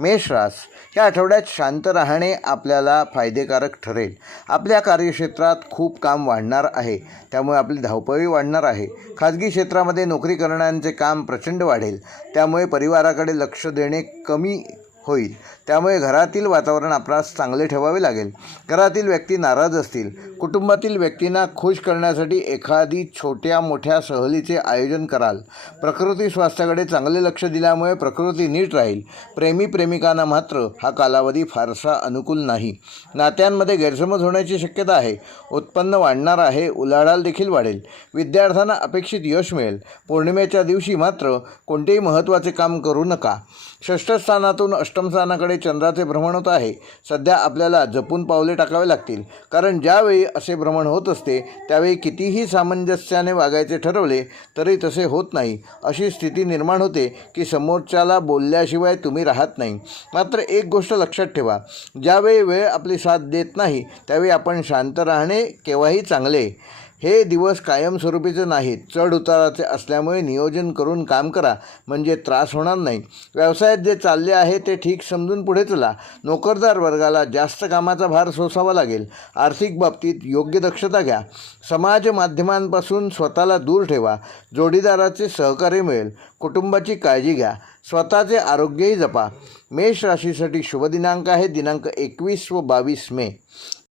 मेषरास या आठवड्यात शांत राहणे आपल्याला फायदेकारक ठरेल. आपल्या कार्यक्षेत्रात खूप काम वाढणार आहे. त्यामुळे आपली धावपळी वाढणार आहे. खाजगी क्षेत्रामध्ये नोकरी करणाऱ्यांचे काम प्रचंड वाढेल. त्यामुळे परिवाराकडे लक्ष देणे कमी होईल. त्यामुळे घरातील वातावरण आपणास चांगले ठेवावे लागेल. घरातील व्यक्ती नाराज असतील. कुटुंबातील व्यक्तींना खुश करण्यासाठी एखादी छोट्या मोठ्या सहलीचे आयोजन कराल. प्रकृती स्वास्थ्याकडे चांगले लक्ष दिल्यामुळे प्रकृती नीट राहील. प्रेमी प्रेमिकांना मात्र हा कालावधी फारसा अनुकूल नाही. नात्यांमध्ये गैरसमज होण्याची शक्यता आहे. उत्पन्न वाढणार आहे. उलाढाल देखील वाढेल. विद्यार्थ्यांना अपेक्षित यश मिळेल. पौर्णिमेच्या दिवशी मात्र कोणतेही महत्त्वाचे काम करू नका. षष्ठस्थानातून अष्ट अष्टमस्थानाकडे चंद्राचे भ्रमण होत आहे. सध्या आपल्याला जपून पावले टाकावे लागतील. कारण ज्यावेळी असे भ्रमण होत असते त्यावेळी कितीही सामंजस्याने वागायचे ठरवले तरी तसे होत नाही. अशी स्थिती निर्माण होते की समोरच्याला बोलल्याशिवाय तुम्ही राहत नाही. मात्र एक गोष्ट लक्षात ठेवा. ज्यावेळी वेळ आपली साथ देत नाही त्यावेळी आपण शांत राहणे केव्हाही चांगले. हे दिवस कायमस्वरूपीचे नाहीत. चढ उताराचे असल्यामुळे नियोजन करून काम करा म्हणजे त्रास होणार नाही. व्यवसायात जे चालले आहे ते ठीक समजून पुढे चला. नोकरदार वर्गाला जास्त कामाचा भार सोसावा लागेल. आर्थिक बाबतीत योग्य दक्षता घ्या. समाज माध्यमांपासून स्वतःला दूर ठेवा. जोडीदाराचे सहकार्य मिळेल. कुटुंबाची काळजी घ्या. स्वतःचे आरोग्यही जपा. मेष राशीसाठी शुभ दिनांक आहे दिनांक एकवीस व बावीस मे.